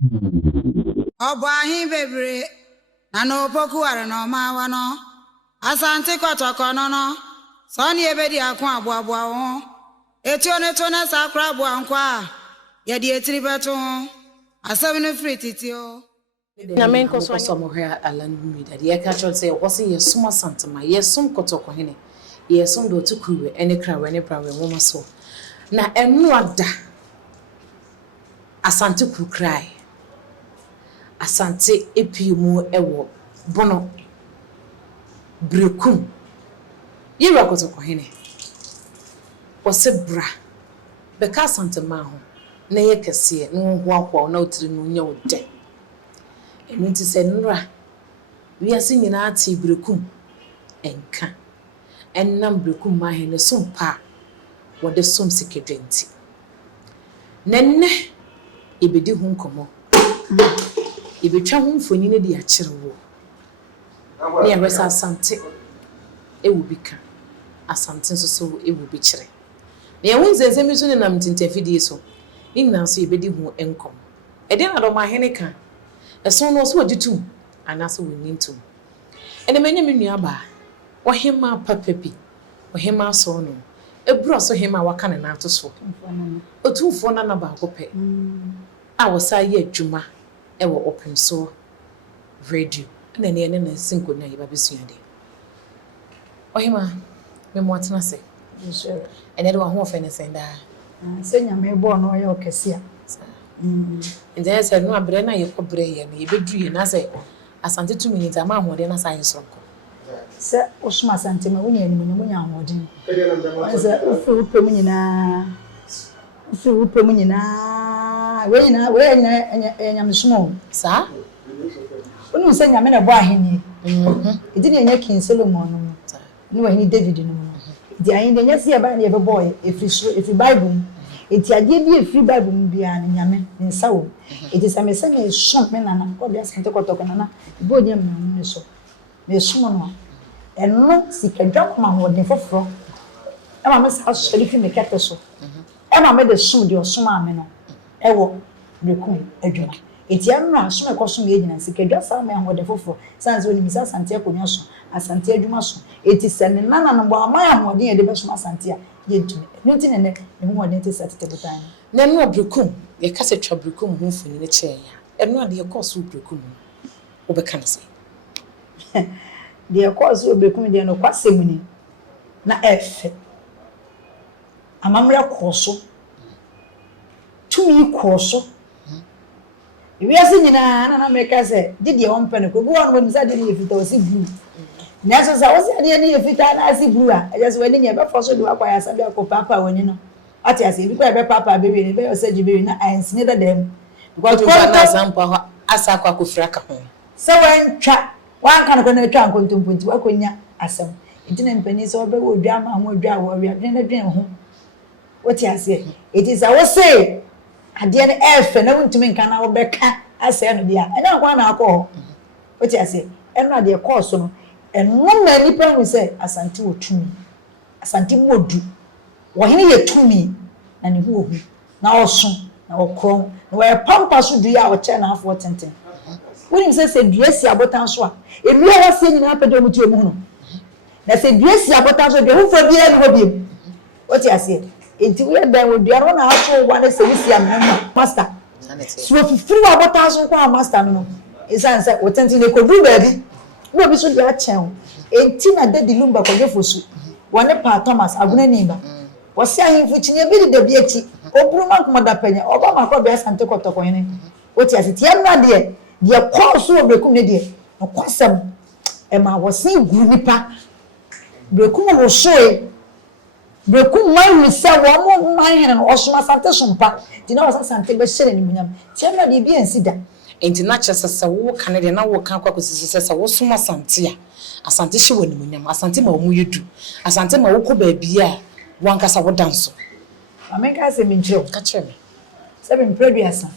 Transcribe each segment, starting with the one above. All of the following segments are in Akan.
Obahi bebre na no poku are no mawa no asante kotoko no so ni ebedi akon aboabo ho etu ne to na sakra abo ankwa ye de etiri beto asem no free o na men ko so mo hia Alandu Media de ka chọ say wo se yesum asantama yesum kotoko hene yesum do to kuwe ene krawe ne brawe wo maso na enu ada asante kukrai asante epimu ewo bono brekum yira kotoko hene wo se bra be ka asante ma ho na ye kese no ho akwa na otiri no nya ode enu ti se nra wi ase nyina ati brekum enka ennam brekum ma he ne sompa wo de som sekedwenti nenne ibedi hu nkomo ibetwa hu mfoni ne de akire wo ne yɛbɛsa asante ewu bika asante nso so ewu bi kire ne yɛhu nsensem so ne nam tintafidie so ne nyina so ibedi hu enkom ɛde na Dormaahene ka ɛso no so waditum anaso wonintum ɛne manya me nua ba wo Hemaa papa bi wo Hemaa so no ebura so Hemaa waka ne na atoso otumfo na na ba ko pe a wo sa ye adwuma ɛwɔ open so radio na ne na sinko na yiba besua de wo Hemaa me mo atena se sure ene de wa ho ofe ne senda senya me bo no ye okesia nze se no abre na ye kobre ye na ye bedu ye na se asante tumi ni ta ma ahode na sa yesronko se osuma asante ma wonya ni munya ahode se ufu pe mu nyina we nyina enyamsumo sa onu se nyame na bo aheni edi ne nya king Solomon no ni wa hini David no di ayin de nya se ba na ye be boy efri Bible enti ade bi efri Bible mu bia ne nyame nsa wo enti se me se me shom me nana ko bia sante kotoko nana bo dia me so me shom no eno sikadwa ma ho de foforo e ma me sa so lifi me kete so e ma me de shom de osom ame no e wo rekum adwuma enti eno asom e kosom ye nyina sikadwa sa me ho de foforo sanse oni misa sante akonwa so asante adwuma so enti se ne nana no bo amaya ho de ye de be so asante a ye ntumi nti ne ho de enti sate tebutan na no brekum ye kase twa brekum ho mfoni ne che ya eno ade ye koso brekum wo be kan se de koso brekum de no kwasemuni na efe amamre koso tumi koso iwe ase nyina na meka se didi e wonpe ne ko bu won won sa de ne fita o si blue na so sa o si ade ne fita na si blue a e just we ne be foso de akwa ya sa de akopapa wani no ati ase bi ko e be papa bebe ne be o sa jibe na ansine da dem because na sampa asa kwa kofra ka ho se wantwa wan kan ko na twa nkontomponti wakonya asem ntine mpani se obe wo dwa ma ho dwa wo wi dwen dwen ho woti ase eti sa wo se ade ne efe na wuntumi nka na wo beka ase no dia ena kwa na akọ woti ase eno ade course no eno na nipa hu se asante wo tumi asante modu wo hene ye tumi na ne hu na oso na okron na wo pampa so du ya wo che na afọ tenten woni se duesi abotan so a enu ara se nyina apede mu ti omu no na se duesi abotan so de hu fa bia no biem woti ase enti we dan wo dua no na aso wa na se wisi amema master so fifiri abotan so kwa master no isan se wo tenten ne ko du baby wo bi so de a chen enti na de dilumba ko yefosu wone pa Thomas aguna nimba wo se ahimfu chinye bi de bia ti obruma komoda panya oba makọ bia sante kotoko hene woti ase tie na de course wo brekum ne de no kwasam e ma wo se gu nipa brekum wo soe brekum man mi se wo mo man hene no osoma sante sompa ti na wo sante be hyere ni munyam tie na de bi ansida enti na kyesesa wo kan de na wo kan kwa kosisesa wo soma sante a asante hye wo ni munyam asante ma wo mu yedu asante ma wo ko ba bia wankasa wo danso ameka se minchiro ka kire me se be producer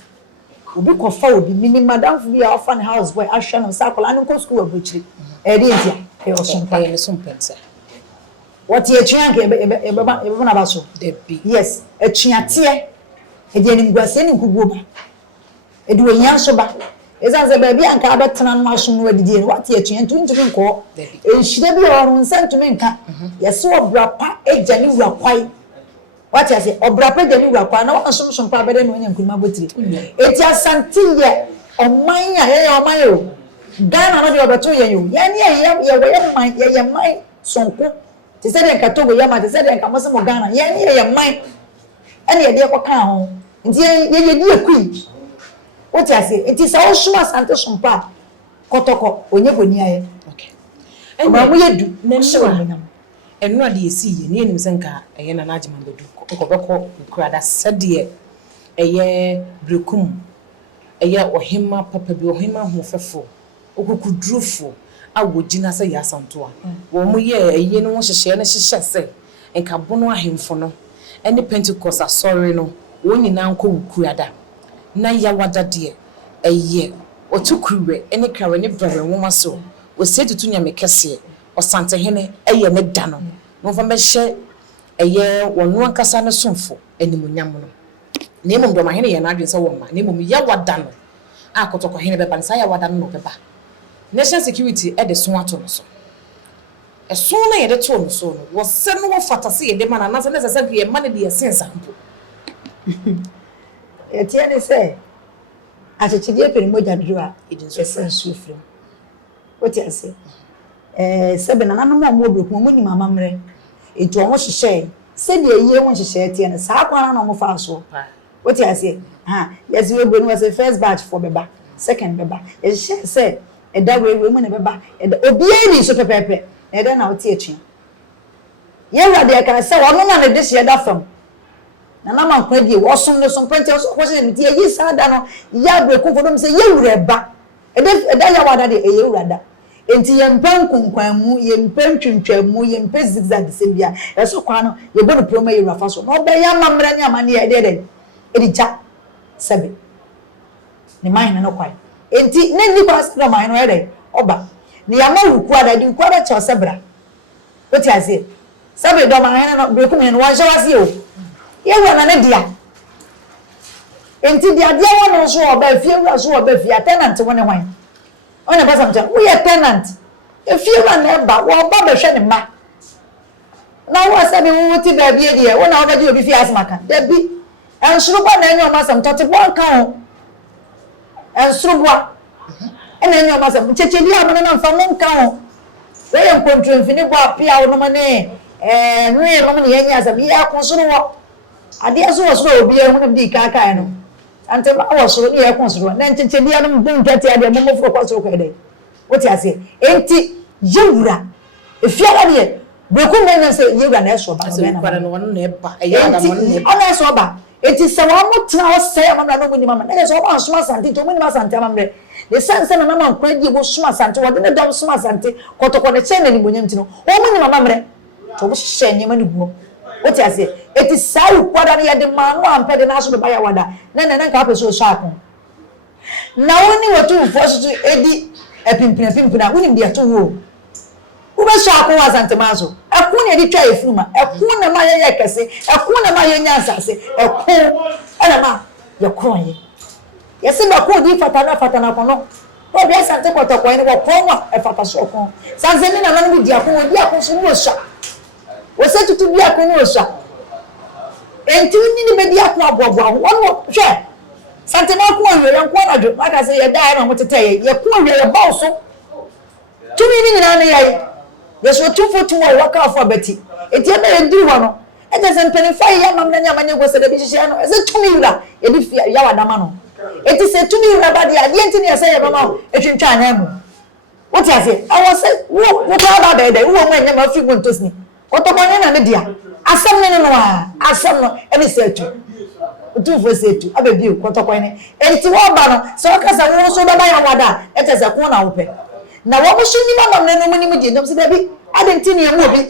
obi ko fa obi mini madam fu bi a ofa ne house boy ahwa no sakola an ko school abuchiri e dey ntia e osompa e sompensa what ye twan ke e be na baso de bi yes e twaate e de ni ngwase ni nkuguo ba edu enya so ba ezanze ba bia nka abetena no aso no adidi no wate atuen ntumi nko enhire bi oru nsa ntumi nka yesi obrapa eja ni wurakwai wate ase obrapa eja ni wurakwai na wansomsom pa bede no nya nkuruma botire eti asante ye oman ya ye oman yo Ghana no de obeto ye yo ye ne ye man sonko te se de nka Togo ya ma te se de nka mose mo Ghana ye ne ye man ene ye de koka ho nti ye di ekui what I say it is all suma sante sompa kotoko onye boni aye okay ema mo yedu na nwa eno ade esi ye ne enim senka eye na najima bedu kokobeko kurada sede eye brekum eye ohima papa bi ohima hofefo okukudrufo awogina se ya santo a wo mo ye eye no hyehyɛ na hyehyɛ se enka bono ahemfo no ene Pentecost asɔre no wonyina nko wukurada na ya wada de eye otukuwe ene krawe ne brɛwe nwoma so o se tutu nya mekese o santehene eye ne da no no fa mehye eye wono ankasa ne somfo animunyam no na emom Dormaahene ye na adwen se wo ma na emom ya wada no akotoko hene beba nsa ya wada no beba national security e de so ato no so eso na ye de to no so no wo se no wo fatase ye de ma na se na se ye ma ne de ye sensampo etiene se achechide pere moja dua esensu frem what you say sebe na nanu mo obroku mo ni mama mre etu omo hihye se de eye won hihye etiene sa kwa na mo fa so what you say yes we go no say first batch for beba second beba hihye se eda we mo ne beba obi ani so pepepe eda na oti echi ye wade aka se wono na ne de hye da fam na mama kwadi wo som no som pente so ko se nti yi sada no ya breku fodom se ye wureba eda ya wada de ye wurada enti ye mpan kunkwan mu ye mpan twintwam mu ye mpan zigzag sembia eso kwa no ye bo no promo ye wurafa so no be ya mamra ni amane ye de edija sebe ni mai na no kwai enti ne ni kwa sa mai no ede oba ni ya ma wuku ada di wuku ada cha sebra what you say sebe Dormaahene no breku me no wa shawasi o ye wona ne dia enti dia wono so oba fie wura so oba fie tenant woni hwan ona ba samta we ye tenant e fie wura na ba wo ba be hwe ne ma na wo sabi wo ti ba bie dia wona wo ba di obi fie asmaka da bi ensuru ba na enyo ma samta te bon kan ho ensuru bua ena enyo ma samta cheche dia ma na mfa mon kan ho we ye nkontro mfini bua pia wo no ma ne nwe lo ma ne ye nya asam ye akonsuru wo ade aso wo so obi ehun bi kaka no ante ba wo so ni e konsoro na ncheche bia no mbun ntati ade mo mofro kwa so kwa de woti ase enti yewura efiara de breku menna se yewura na eso ba so kwara no wono na eba eya da mo ne ona eso ba enti se wa mo tra o se amamra no munima ma na so ba so asante to munima asante amamre de sense na mama nkwa di bo so asante wo de ne dom so asante kotoko ne che na ni bonyam ti no o munima amamre to bo hye nyema ni buo what you say it is so kwada na yede ma no ampede na so be baya wada na ka peso so akon na woni watu force to edi epimpina woni bi ato wo wo be so akon asante ma so akon na edi twa efuruma akon na ma ye kese akon na ma ye nya asase akon ana ma ye kon ye se ba ko di fatana kono wo bi asante kotoko ni wo kon wa e fata so kon sanse ni na no bi di akon so wo sha wo se tutu bi akon wo sha enti ni ni be di akon aboabo wo hwe sante ma ko we yan ko na do aka se ye dai na mo tete ye ko we ye ba so tumi ni nyina na ye so tufotu wo waka afọ beti enti e na ye duru ho no e je se mpeni fa ye mam na nya manye go se de bi hye no e se tumi wura ye di fia ya wadama no enti se tumi wura ba de ade enti ni ye se ye mama e twintwa anya mu what you say I was say wo ba ba de wo mo nya ma fi mo ntosni otokone na ne dia asem ne no asem no e be se tu tu fo se tu abebi otokone enti wo ba no so ka sa wo so ba ya wada e te se ko na wo pe na wo mo shini mama ne no mo ni mo di ndom se da bi ade nti ne mu obi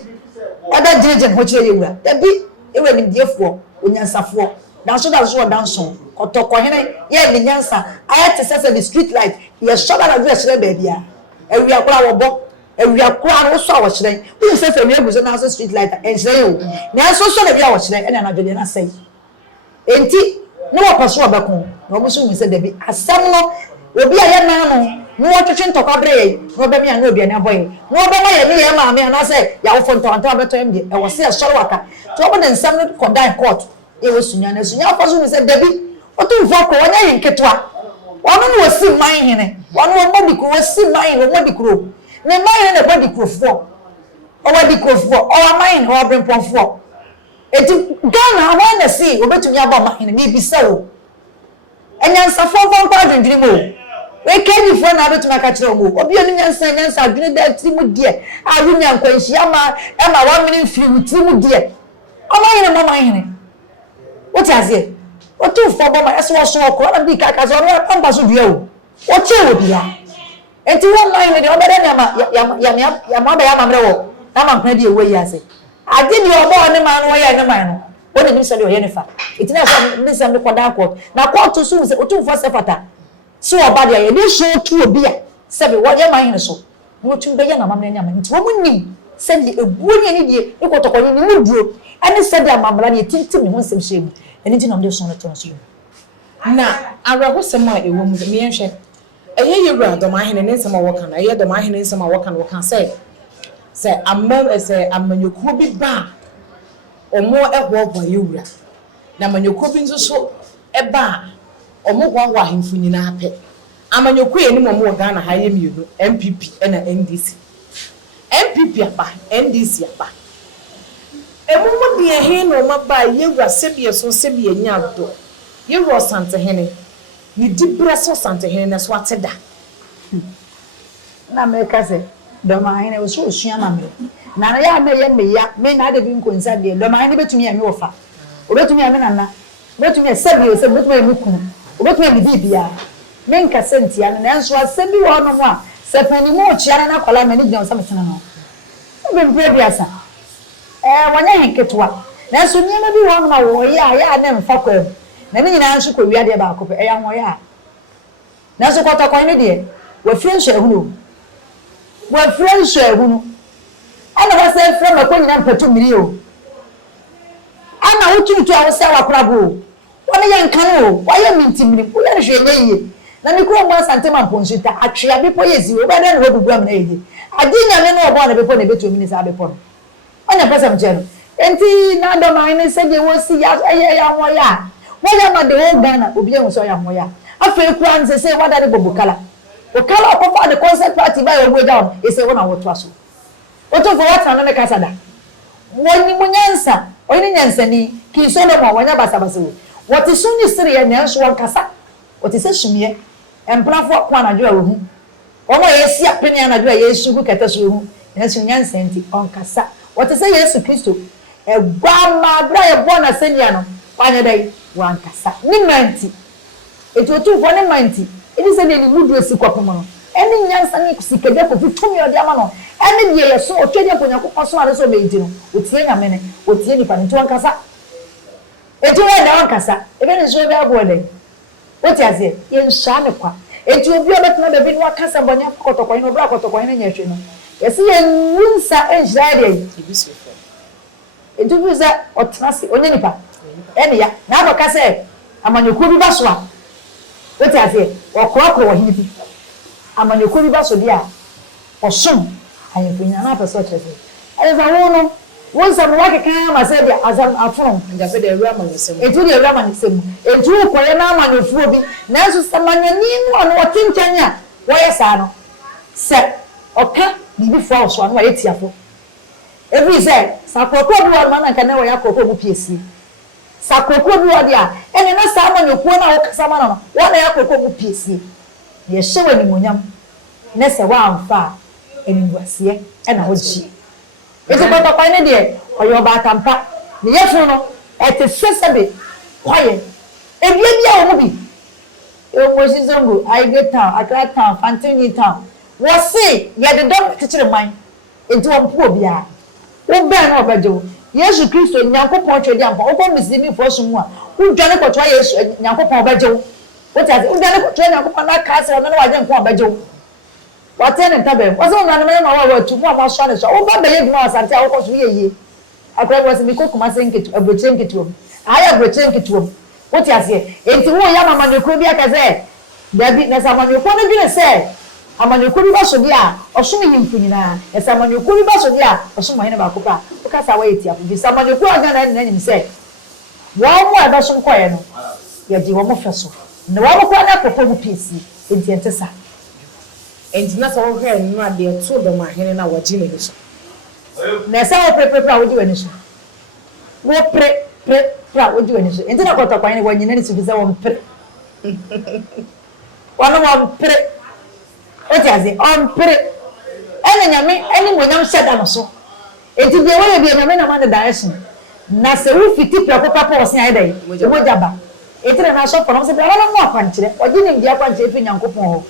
ada jeje ho chire yewura da bi e we ni diefo onyansafo dan so dan so otokone ye ni nyansa ayate se the street light ye shoba na dress re ba bia ewia kura wo bo ewia kura no so awochere wo se ewia guzo na so street light en chere yo na so na bia awochere ena na dwede na sei enti no paso obeko no mo so mu se dabi asem no obi aye na no no twetwe ntokwabre no be me an obi an aboye no be ma ye me ye ma me na se ya wo fonto anta beto em de e wo se soro waka to obo na nsam no kodan court e wo sunya na sunya paso mu se dabi otumfo ko wonya yinketwa wono no wasi man hene wono wo bodi ko wasi man wo bodi kro ne man hene bodi krofo o bodi krofo o man ho brempofo eti Ghana ho na si obetumi aba man hene me bisa wo enyansa fofo kwa dwendwene mo we keji fo na betumi aka kire wo obi oni nyansa adwene da ti mu die awunya nkwanhia ma e ma 1 minute free ti mu die o man hene mo man hene what is it otu fo bo ma eso so ko na bi kaka so na pamba so dua o o che wo bia enti wo man de obere na ma ba ya mamre wo na ma mpra de ewe yi ase ade de obo ne ma no ya ne man no woni ni se de oye ne fa enti na so ni se me koda court na court so se otu fo se fata so oba de ye ni so tu obi a se be wo ye man ne so wo tu be ye na mamre nya ma enti wo munnim se de ebuo ni de ikotoko ni mu duo ani se de amamra ne tintim ho nsem hye mu eni ti na mde so no to so na awrahosem a ewo mu me yenhwe eye yewura Dormaahene ne nsema woka na eye Dormaahene nsema woka se amanyokuo bi ba omo ehwo yewura na amanyokuo bi nso so eba omo hwa ahemfu nyina ape amanyokuo ye ni mo Ghana ha ye mienu MPP na NDC MPP apa NDC apa emumu de ehe no maba yewura sebie so sebie nyado yewura Santehene ni dibra so Santehene na so ateda na me ka se Dormaahene wo so osua na me na ya me ye me ya me na de bi nkonsa de Dormaahene betumi ya me wofa obetumi ya me nana betumi sebie se betumi ya me kunu obetumi ya me bibia me nka sentia na nso asebi wo no mo a se pani mo chia na kwala me ni gina so metena no be mpre biasa wanya hinketwa na so nyema bi wo na wo ya na mfa kwa na me nyina nso kwa wiade ba akopɛ ya ho ya na so kɔtɔkɔ ne de wa friendship ehunu ana ba se friend ma ko nyina mpatu miri o ana wotutu a wo se wa krabo wona ye nkan o wa ye mintimiri wo ye hwe ye na me ko mo Asantema mponsuta atwea bi po yezi o ba na wo bubu am na ye adi nyame no obo na be po na betu mi ni sa be po onya pesa mcheno enti na Dormaahene se de wo si ya ya ho ya wọ́n ma de whole Ghana obi ehun so ya ho ya afa ku an se wada de bobukala okala okofa de concert party ba yo gbe down e se wona wo to aso o to fo wata na me kasada woni munyansa oyini nyansa ni ki so no mo wonya basabase wo woti so ni sire ya na so won kasa woti se sumie emplafo kwa na jo awu omo yesi apeni na jo yesu ku kete so hu na so nyansa enti on kasa woti se Yesu Kristo e gwa ma bra ye bona senia no wanya dai wan kasa ni manti etutu fo ni manti edi se ni mudu esikwapo no eni nyansa ni kusikede ko futumi odi ama no eni die yeso otwede ko nyakopɔ so ade so meji no otie nyamene otie ni pani tuan kasa etu we na wan kasa ebe ni so be abo de oti ase ye nsha ne kwa etu obi obetuna be bi no kasa bonya kotokɔ no bra kotokɔ ne nyahwe no yesi ye nunsa enjira de ebi so fo etu bi za otrase onye nipa eni ya na aboka se amanyoku bi baso a woti ase okrokro wo hibi amanyoku bi baso dia osom ayefunya na peso chese eza wono wonsa mo wakeka ma se dia azam afron ngafe de ewura manisem etu de ewura manisem etu koye na amanyofu bi na so samanyani no ano wotinkanya wo yesa no se oka bibi fo so ano ayetiafo every say sakoko bi wo na nka na wo yakoko mu piesi sakoko bi wo dia ene na sa amanyoku na wo kasa ma no wo na yakoko mu piesi ye hyewe ni monyam na se wa amfa enwase ena ho ji ese papa ne de oyo ba tampa ne yefu no ete sesebe kwaye ebia bia wo bi e mo si zongo I get town Accra town Fantini town wo se ye de dom kikire man enti wo mpo bia wo be na obajo Yesu Kristo nyankopon twedi ampa wo ko misimi fo so mu a wo dwane kwoto Yesu nyankopon obajo wo ta wo dwane kwoto nyankopon na ka se no na waje nko obajo watene tabe waso na me ma wa tu mo ma so ne so wo ba be ye bi na Asante a wo ko so ye Akra wo se mi ko kuma se nketu abroche nketu aya abroche nketu What you say? Enti wo ya mama ne ko bi aka say. Dabi na sama ne ko ne dwene say. Amane ko bi ba so dia, oso me himfu nyina. Esa amane ko bi ba so dia, oso mo hene ba ko pa. O ka sa wa etia bi sama ne ko aga na nyim say. Wo mo aba so nkoye no. Ya di wo mo feso. Na wo mo ko na popo bu pisi. Enti entesa. Enti na so ho hwe no ade to Dormaahene na waji ne so. Na sa wo pre wo di wani so. Wo pre wo di wani so. Enti na ko to kwan ne wo nyina ni so bi say wo pre. Wano wo pre. What is it? Pre. Ene nyame ene mo nyam sheda no so. Enti de wo be nyame na man direction. Na se wo fiti prako papa wo sen ayi wo jaba. Enti na so for no se bia no mo akwankyere. Ogi nim dia akwankyere fi Nyankopon ho.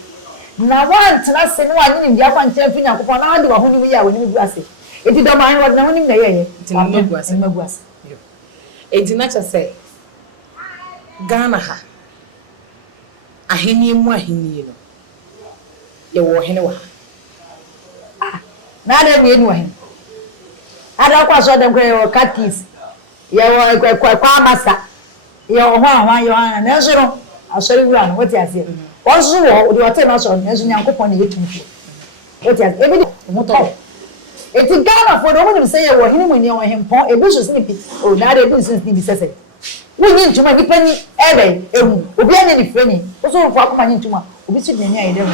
Na wan tena se no anyi nim dia akwankyere fi Nyankopon na ade wo ho nim ya wo nim gu ase. Enti Dormaahene wo na ho nim na yeye. Enti na gu ase. Na gu ase. Enti na cha say Ghana ha. Ahenie mu ahenie no. Ye wo hene wa. Na ade me enu hene. Ada kwa so dem kwe katis. Ye wo kwa masa. Ye ho ahwan Yohana na so no asori wura no woti ase. Won so wo de wote na so no so Nyankopon na yetumfo. Woti ase ebi mo to. Eti Ghana for do mo nim say ye wo hene mo ni wo hempon ebi so snipi. O na ade ebi so snipi sese. Wonyi ntuma nipa ni ebe ehu obi anya ni freni o so fo akoma nyi ntuma obi si denya ye dem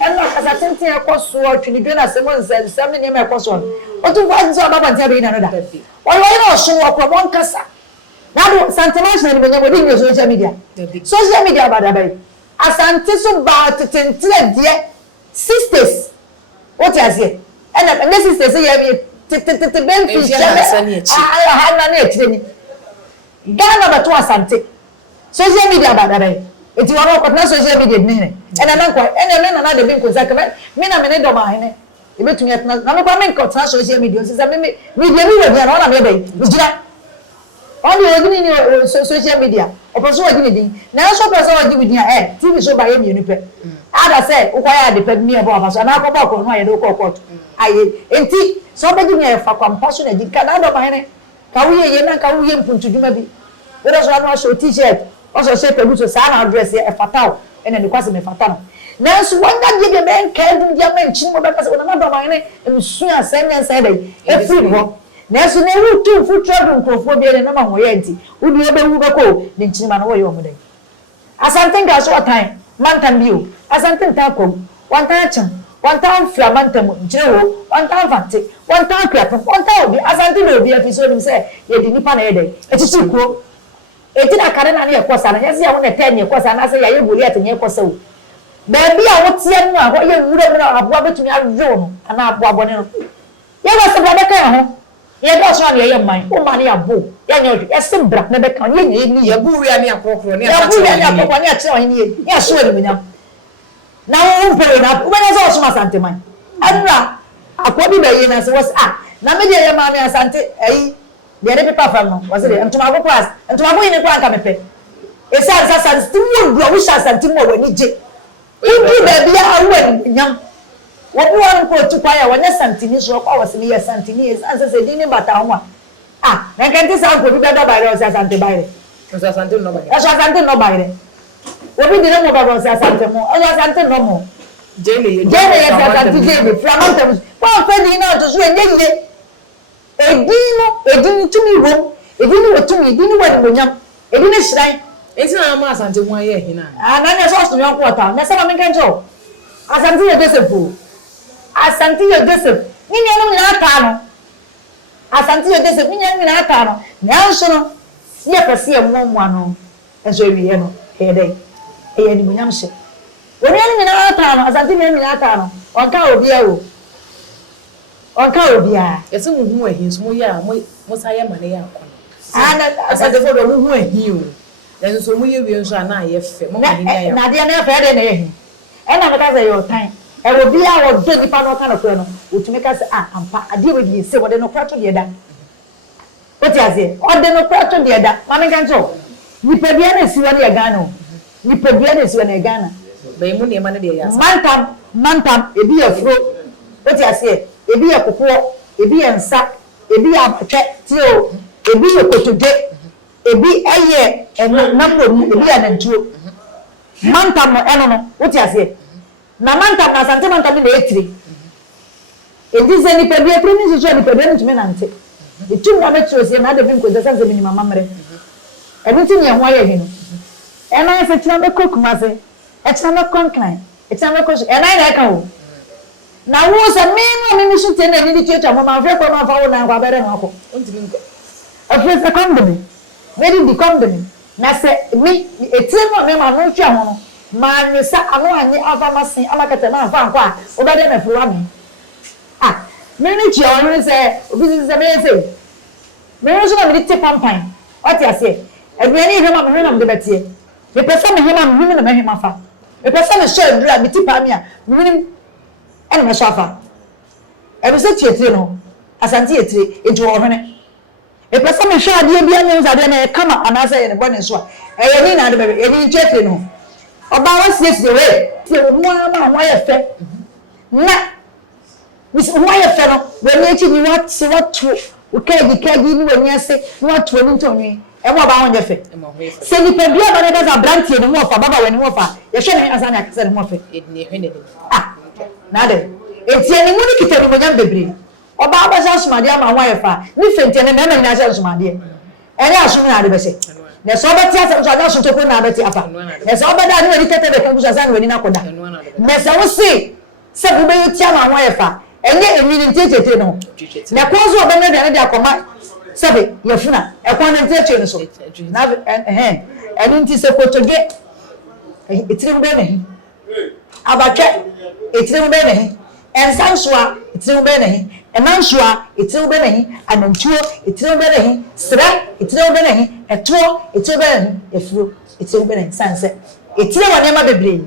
enna kasa tenten ekoso atwini dwe na semo nse sem ne me ekoso o tu fa nso baba ntia be na no da o yo no so wo promo nkasa na do santimation ni benya wodi ni social media bada bai asante so ba tetentire die sisters what you say enna me sisters ye te ben fi ha na na etire ni Ghana ba to asante social media ba da bai eti wono ko na social media ni ne ena na kwa ena me na de bin ko zaka me na me ne Dormaahene e betumi atna na me ba me ko tra social media so me media ni we bia na na me bai bijira on the ni social media o person wa gini din na so person wa gini din TV so ba ye mi ni pe ada say o kwa ya de pe mi e ba so na ko ba ko no ya de ko court aye enti so ba gini e fa kwa mposo na di kana Dormaahene ka wuye ye na ka wuye mpuntu djuma bi we do so na so t-shirt o so se pelu so sa na dress e fatao ene ni kwase me fatao na so wanga de be ka dum dia ma nchi mo be ka se na Dormaahene emsu asem nya say dey e free ho na so na wu tu fu travel nkofo bi ne na ma ho ye nti wo du e be wu be ko ne nchi ma na wo ye o mo dey asante ga so time mantam bi o asante ta ko wanta cham wanta flamantam njero wanta fante wanta krapo wanta obi asante na obi afi so nim say ye di nipa na ye dey etiti kuro eti na kare na ye kosa na yesi ya wo na tenye kosa na say ya ye boli atenye kosa o ba bia wo tie no a ye wura mu na aboa betumi awo no ana aboa bone no ye ba se bra ka ho ye do so na ye man o man ya bo ya nya ye se bra na be ka ye ni ye bu wi ani akokoro ni asa ti ni akokoro ni ati o ni ye ya so ni munyam na wo mpere na wo na so so asante man anra akwabi ba ye na se was na me de ye ma me asante ayi de ne pepa fam no was de ntuma go class ntuma go yin ko aka mepe e sa ti wo do wo sha asante mo wani je ibi ba bia awu nyam wo bu wan ko tu kwa ya wanya santini so kwa wasini ya santini e anse se dini bata ho na kan ti sa ko bi da ba re o sa asante ba re o sa asante no ba re o sa asante no ba re obi dire mo ba o sa asante mo o sa asante no mo jele ya asante jele flamantam kwa fe ni na to so enye edin tumi rom edin wo tumi edin wo ni nyam edin hyiran enti na ma asante mu aye hina na nya so so me ko ta na se ma me kan jo asante ye Joseph asante ye Joseph ni ni no na aka no asante ye Joseph ni ni na aka no na so no ye pese ye mo ano enso ewiye no he dai e ni nyam hye woni ni na aka no asante ni na aka no onka obi awo onka obi a yesi mu hu ahi so mo ya mo saye mane ya akon asante fo do mu hu ahi o then so mo ye wi nso ana ye fe mo ma ni ya na de na fe de na ye hi e na meta say your time e wo bia wo do nipa no kan no otumi ka say ampa ade we di se wo de no kwato de da o ti ase o de no kwato de da ma me kan jo nipa bia na si wo na Ghana o nipa bia na si wo na Ghana be mu ne ma ne de ya mantam ebi ya fro o ti ase ebi ya kokwo ebi ya nsa ebi ya abatwe ti o ebi ya kotoje ebi eye na bro ebi anantuo mantam no wote ase na mantam na asante mantam na etire edize ni pe bi etire ni so ni pe bi ntumi nante etum na betro se na de bi nko desa se bi ni mama mre ebi ti ne ho aye hi no ena se tina be kokuma se etina me konkran etina me koso ena na ka wo na wo se me so te na ni tietwa mama afre ko ma fa wo na kwa bere na ko ntumi nko afre se kondome very the kondome na se mi etire no me ma no twa ho no ma ni sa anu anyi avamasin amakata na fa nkwa obede na fuwa mi me ni chi awon se obi se me se me so na me te pampan o ti ase aduani hema me na me de betie me pesa me hema me na me hema fa me pesa me share dura me ti pa mi a me ni ene me so afa e be se tietire no asanti etire eju ohene e pesa me hwe ade bia me nza de na e kama anasa ye ne bone so a e ye ni na de be e ni tietire no oba wa sit the way ti o mo ama ho ye fe na mis ho ye fe no we ni echi ni what to o kagi ni we ni ase what to ni tonwi e mo ba ho ye fe se ni pe bia ba na da brantie ni mo fa baba we ni mo fa ye hwe ni asa na akse ni mo fe na de etie ni mo ni kita ni mo nyam bebre oba ba sha sumade ama ho ye fa ni fentie ni na na ni sha sumade ene asu na de be se na so beti asa so ada so to ko na beti afa na so beda ni we tete be kan busa san we ni na koda na se wo se bu be yotia ma ho ye fa enye emi ni tetete no na ko so be na de akoma se be ye funa e ko na tetete no so na eni nti se kotoge etire mu be ne abatwe etire mu be ne ensansoa etire mu be ne emansoa etire mu be ne anantuo etire mu be ne sra etire mu be ne eto etire mu be ne efuro etire mu be ne sanse etire wone ma bebre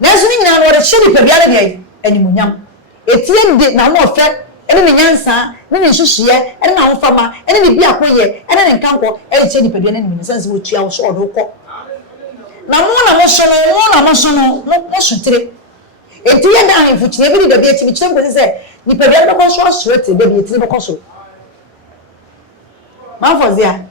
na so ni nyina no de hye ni pabia de animunyam etire de na no ofe ene ne nyansa ne ne hyehyeye ene na hofama ene ne bi akoye ene ne nkanko e hye ni pabia ne ne sanse wo tua wo so odo ko na mo so no mo sutire etiye da han fuchine bi de bi eti bi chembo se ni pabia de ko so asrete de bi eti be ko so ma fozia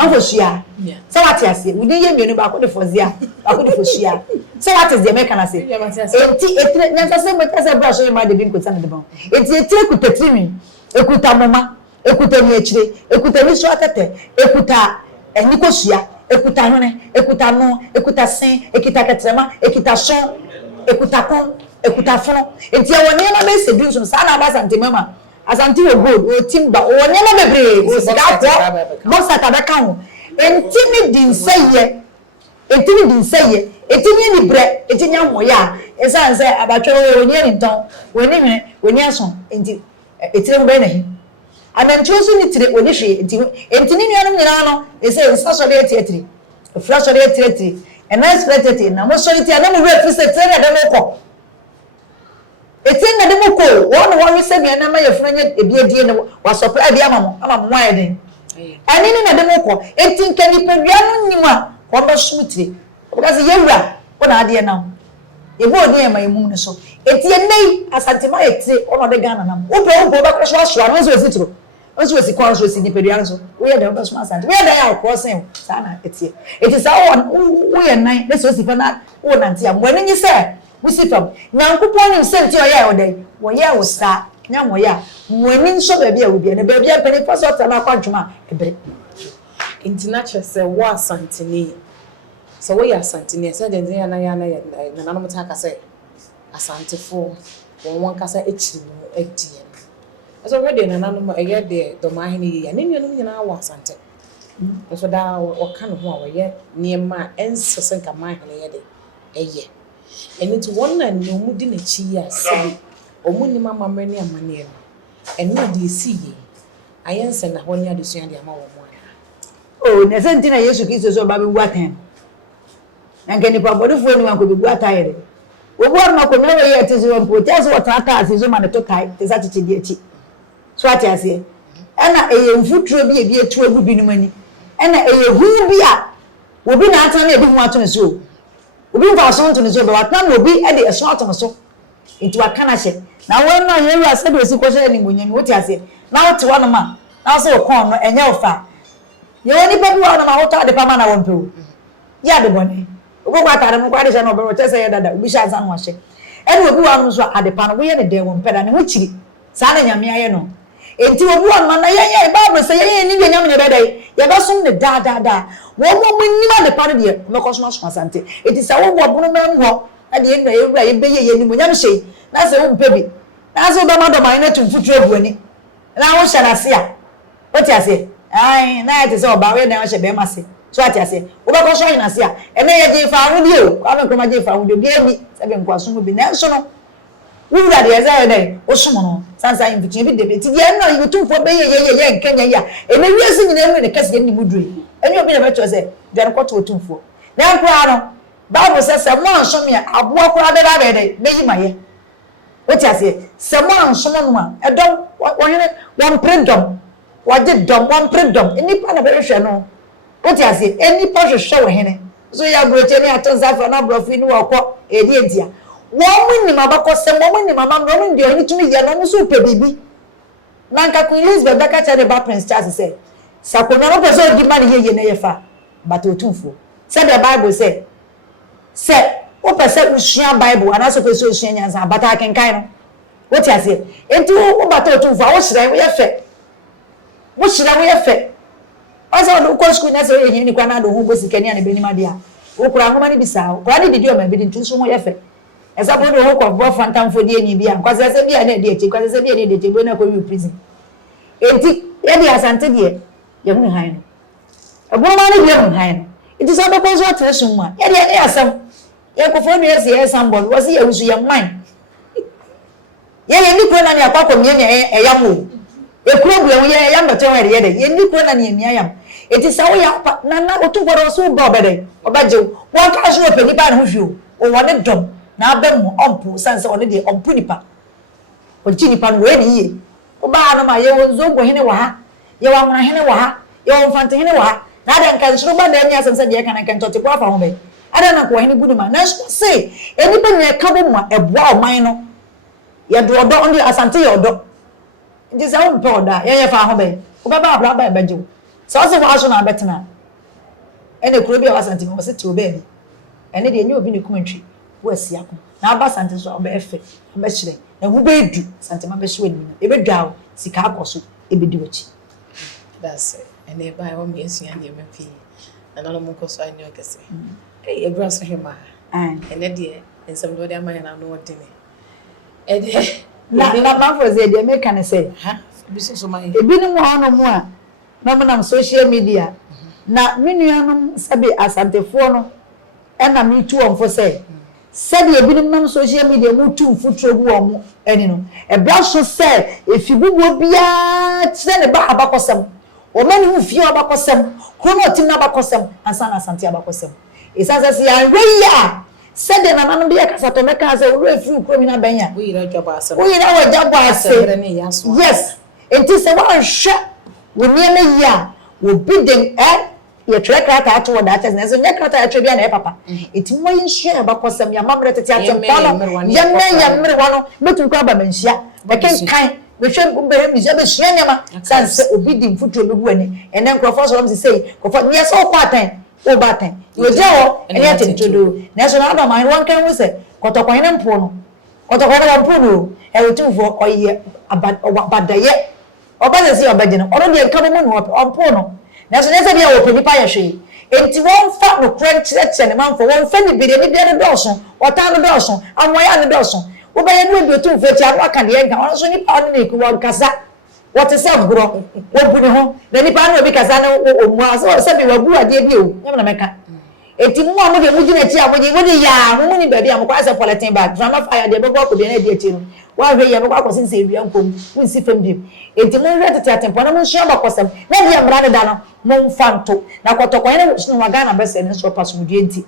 afoshia so what you say we dey ye mienu ba ko de fozia ba ko de foshia so what is the make na say eti etire nyansa se mo tase bra so ma de bi nkota na de bon eti etire kutatimi ekuta mama ekuta ni echire ekuta ni so atete ekuta eni koshia ekuta hone ekuta no ekuta sen ekita ketrema ekita son ekuta kon ekuta fon enti e woni na be se bi so sa na ba sante mama asante we gold o timba o woni na bebre o sika ko boxa tabeka ho enti ni din seye enti ni bre enti nya moya esa nse abatwe woni ni nton woni hwene woni aso enti etire mo be na hi anantu so ni tire woni hwe enti ni nuanum nyina no ese nsa so de etire flash so de etire and nice etire na mo so ni na mo we fi se tire na de mo ko etin na de mo ko won se bia na ma ye funa nye ebi edie ne wa surprise bia ama mo wa den ani ni na de mo ko etin kan ni pedua no nyima ko ba sumutire because ye wura ko na ade na e bo odi e ma emu ne so etie nei asante ma etie ono de Ghana na wo pe ba ko so aso no so esitiro so esi kwa so esi ni pedua so wo ye de ba so asante wo ye de ya ko sen sa na etie eti sa wo ye nan na so esi fa na wo nanti am wo ni se Musifam nyankopon nim senti oya odai wo ye wo sa nya mo ya woni nso ba bia wo bia na ba bia peni faso ta na kwadwuma ebre international se wo asantini so wo ya asantini se de ya na na no mutaka se asantefo won kasa echiri mu edie so we de na no eye de Dormaahene ya ne nuanum nyina wo asante so da wo kan ho a wo ye niema ensese nka Mahene ye de eye eni to won na no mu di na chi ya se omu ni mama mreni amane no eni na de si ye ayense na ho ni adesua de ama wo mo oh na sentina Yesu Kristo so ba be buatan nanke ni pa bodofo ni wanko be buatan ye obu arma ko mele ye ati so mpo ti aso wata ase so ma ne to kai te sa chichi di echi so ati ase ena eye mfuturo bi ebi etu agu bi numani ena eye hu bi a obi na atan na ebi hu ato ne so obi mfa so nto ne so be watan na obi e de eso ato ne so into akana hye na won na ye ase do si ko hye ni monyami wo ti ase na wo te wo no ma na so ko no enye ofa Ye woni pa bi wa na ma hoto de pa ma na won pe o. Ya de bone. Obo kwa tare mo kwa de se no be wo chese ye dada obi sha san ho hye. Ene obi wa no so ade pa no wo ye ne de won pe da ne ho chiri. Sa na nyame aye no. Enti obi wa no na ye Bible say ye ni nyame ne be dai. Ye ba sum ne da. Wo mo nyima de pa no de me ko so asante. Enti sa wo bo no me ho. Ade ye na ewura ye be ye ni mo nyame hye. Na se wo mpe bi. Na se do ma na tumfutu ebuani. Na wo hye na se a. What you say? Ai, na ite say oba we na hye be ma se. So what you say? Wo ba ko so na se a. E na ye je fa hu bi o. Kwa no kroma je fa hu bi bi se be nkwaso mu bi na so no. Wo wura de eza ye dai. Wo so mo no. Sansa invitation bi de be. Ti ye no you tumfo be ye nkanya ya. E na wi ase nyina mu ne kase ye ni mu dure. Eni obi na be to say, de no kwato tumfo. Na nkwa no. Bible says se mo anso me abo akwa de da be de. Me yi maye. What you say? Se mo anso no ma. E dom wo hene won predom. Waje dom one predom enipa na be hwe no what you say enipa hwe wo hene so ya broche ni atonza fa na brofi ni woko edi entia wo munni mabakosem wo munni mama no ndi oni tumi ye no so pe bibi na nka Queen Elizabeth beka cha de ba Prince Charles say sakona no person di man ye na ye fa but otumfo say the Bible say o person usua Bible ana so person usua nyanza but akenkan no what you say enti o bata otumfo a wo hire wo ye fe wo shira wo yefe asa do ko school na se ye ni kwa na do hu bo sikani ane be ni ma dia wo kura ngoma ni bisa wo kura ni didi o ma be di ntu so wo yefe esa bo do ho ko bo fantam fo di enyi bia nkwase se bia na de echi kwase se bia na de echi bo na ko wi prison enti ye di asante die ye hu han no ebo ma ni bia hu han no enti so be ko so atresu mu a ye de asam ye ko fo ni ese ye sambol wo se ye wusu ye man ye ni ko na ni akwa mie ni e ya mo ekuro bua wo ye ya mbeto we de ye ni ko na ne emia yam eti sa wo ya na otu gboro so ba obede obaje wo ka so pe nipa ne ho hwio o wo ne dom na abem ompu sanse one de ompu nipa o ji nipa no we ni ye o ba no ma ye wo nzo go hene wa ha ye wa nwra hene wa ha ye wo mfante hene wa ha na de nka nso ba da nya sanse de ka na nka ntote kwa fa ho be ada na ko hene budu ma na so se enipa ne ka bo ma eboa o man no ye do odo on de asante ye odo ndi za wo mpe oda ye fa ho be wo ba abra ba beje wo so se wa so na betena ene kuro bi a wasante mo se ti oba bi ene de enye obi ne kumantwi wo asia ko na aba sante so oba efe oba chire na wo be edu sante ma be so ani e be dwa wo sika akoso e be di wachi that's ene ba wo me asia ne me pi na no mo ko so ani o kese e bra so Hemaa ene de ensem do de amanya na no odine e de na ma for say dey make can say bi so mai ebi ni mo hono mo a na mo na social media na menuanom sabe asantefo no na me tu on for say sabe ebi ni na social media mo tu mfutro gu on eni no e bra so say efibubo bia tse ne ba abakosem o mani hu fie abakosem krono tim na abakosem ansa na asante abakosem isa se ya reya said na nanu bia kasa to meka say wo refi kromi na benya wo yira dwabo ase wo yira wo dwabo ase yes enti se wo hwe wo nieme ya wo bidem ye track rata ato wo that na so nya krata ya twa bia na papa enti mo yinhwe abakosem ya mamre tete atem palo ya mmere wano metu kwa ba manhia be kan we hwe mbere mi je be hia nyama sanse obidim futu obigu ani ene nkrofo so am say kofo yes o kwa atan o batan we jawo ene atentodo na so na man won kan we say kotokwan ne mpo no kotokwan na mpo no e wetumfo oye abadaye obaze si obaje no ono de nka mo no mpo no na so ne se bia wo penipa ya hwe enti won fa no crunch ne manfo won fa ni bide ni bia de doso otan de doso amoya de doso wo ba ye no bi otumfo ti anu aka de nka ono so ni pa no ne ku won kasa what is up bro wo bu ne ho na ni pa no bi kasa na omu aso se bi wabu ade bi o nyam na meka enti mu amu de mu gina ti amoje wo de ya mu ni ba bi am kwa se politin bag drama fire de bego ko de na de ti no wa hwe ye bego akosin se ewia nkom mu si fam dim enti mu hwe tete atempo na mu hwe abakosem na bi amra ne da no mu mfanto na kotokwan ne no wa Ghana bese ne so paso mu de enti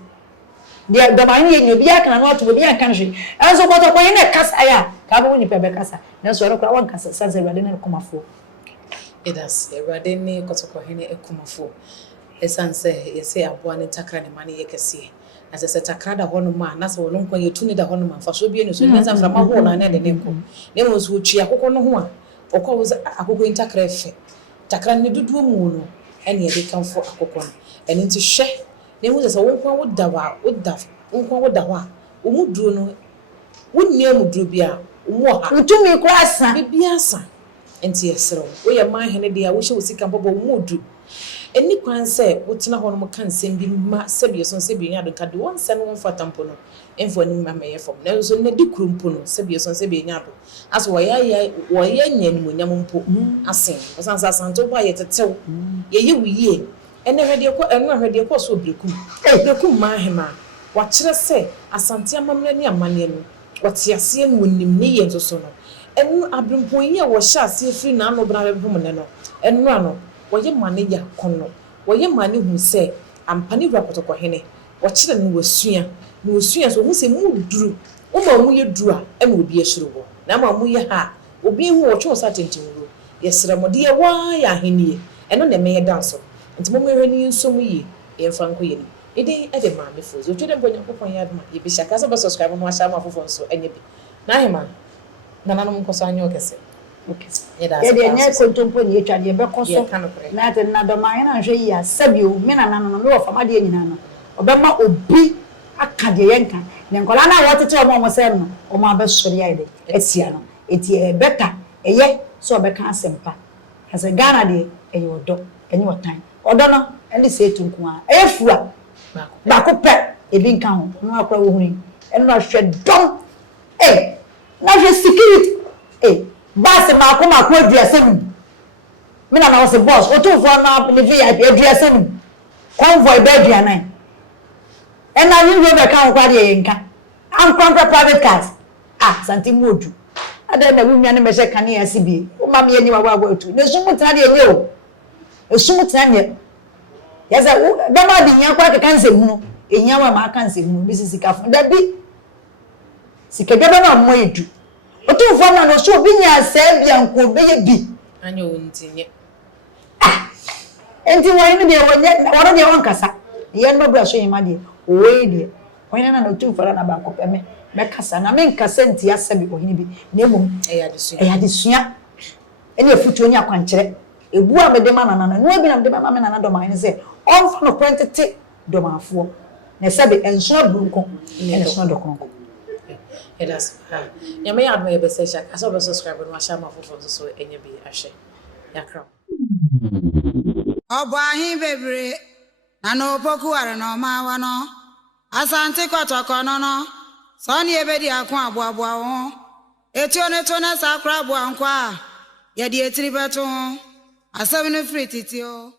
de Dormaahene ye nyobi aka na no to bi aka nhwe enso kotokwan ne kasa ya ka bo ni pebe kasa na so ro kra wan kasa sanse Awurade ne komafo edas Awurade ne Dormaahene ekomafo esanse yese aboa ne takra ne mane ye kese na se takra da hono ma na se wono nkwa yetu ne da hono ma fa so bi ne so nyanza fra ma ho na ne ne ko ne mo so twi akoko no ho a okwa wo akoko ntakra efe takra ne dudu mu no ene ye kan fo akokɔ no ene nti hwɛ na hu sɛ wo kwa wo da wa wo da ho a wo mu duro no wo nne mu duro bia wo mu ha utumi ko asa bibia asa enti yesrew wo ye man hene de a wo hye wo sika bobo wo mu duro eni kwan sɛ wo tena hɔ no mo kan sɛm bi ma sɛbi so sɛbi nya de ka de won sɛ no won fa tampo no enfo ni ma meye fom na so na di kurumpo no sɛbi so sɛbi nya do aso wo ya nya ni mo nya mo mpo asen osan sa santo ba ye tetew ye yi wiye ene hwede ko so brekum ma Hemaa wa kyerɛ sɛ asante amamre ne amane no wɔte ase no nim ne ye nso so no enu abrempon ye wo hye ase firi na no bra bɛbom ne no enu ano wɔyɛ mane ya kono wɔyɛ mane hu sɛ ampane wura kotokɔhene wɔkyerɛ no wasua so hu sɛ mu duru ma mu ye duru a ɛna obi ahyire wɔ na ma mu ye ha obi hu wɔtwe sa tentenwuro yɛsrɛ mo de yɛ wa ya ahenie ɛno na meyɛ danso nti mo mehwɛ ni nso mu yi yɛmfa nko yɛ ni edi ɛde ma me fo so twede bonya kokon ya dama yɛ bi hyaka sɛ bɛ subscribe mo ahyɛ ma fofo nso ɛnyɛ bi na Hemaa nananom nkoso anyo kɛse okay ye de nya kontompo ni etwa de be koso na ate na Dormaahene na hwe yi asabio me na nano me wo fama de nyina no obema obi aka de yenka ne nkola na wotete omo se no omo abesori ya de etia no etie beta eye so obeka asempa ase Ghana de eye odo enye otan odo no ene se tunku a efua ba ko pe ebi nka ho no akwa wo huni ene na hwe dom na hwe security Basi makoma aduasem me na was boss otofo na ne VIP aduasem convoy be aduanan e na wi be ka ho kwa de yenka am private cars santim odu ada na wi nwane me hye kane ya sibie o ma me anyi wa otu ne sumu tena de enye o esumu tena nye yesa da ma de nya kwa ka nsem no enya wa ma ka nsem no bi sika fo da bi sika gaba na mo edu otu fo na so obi nya se bia nko be ye bi anya wontinye enti won ni de won de won kasa ye no bra so yima de owe de won na otu fo na ba ko peme me kasa na me nkasa nti asabi ohini bi na emom eya de sua ene efutu onya kwankyere ebu a mede ma nana no ebi na mede ma me nana Dormaahene se on fa no kwantete domaafo na sabe enso abunko ene so dokronko Edas ya me adma ye be say shaka so be subscribe no asha ma fofo so enye bi ahwe yakra Obo ahin bebre na no poku are no ma wa no asante kotoko no no so ne ebedi akon aboabo ho etio ne to na sakra abo ankwa ye de etiri beto asem no free titio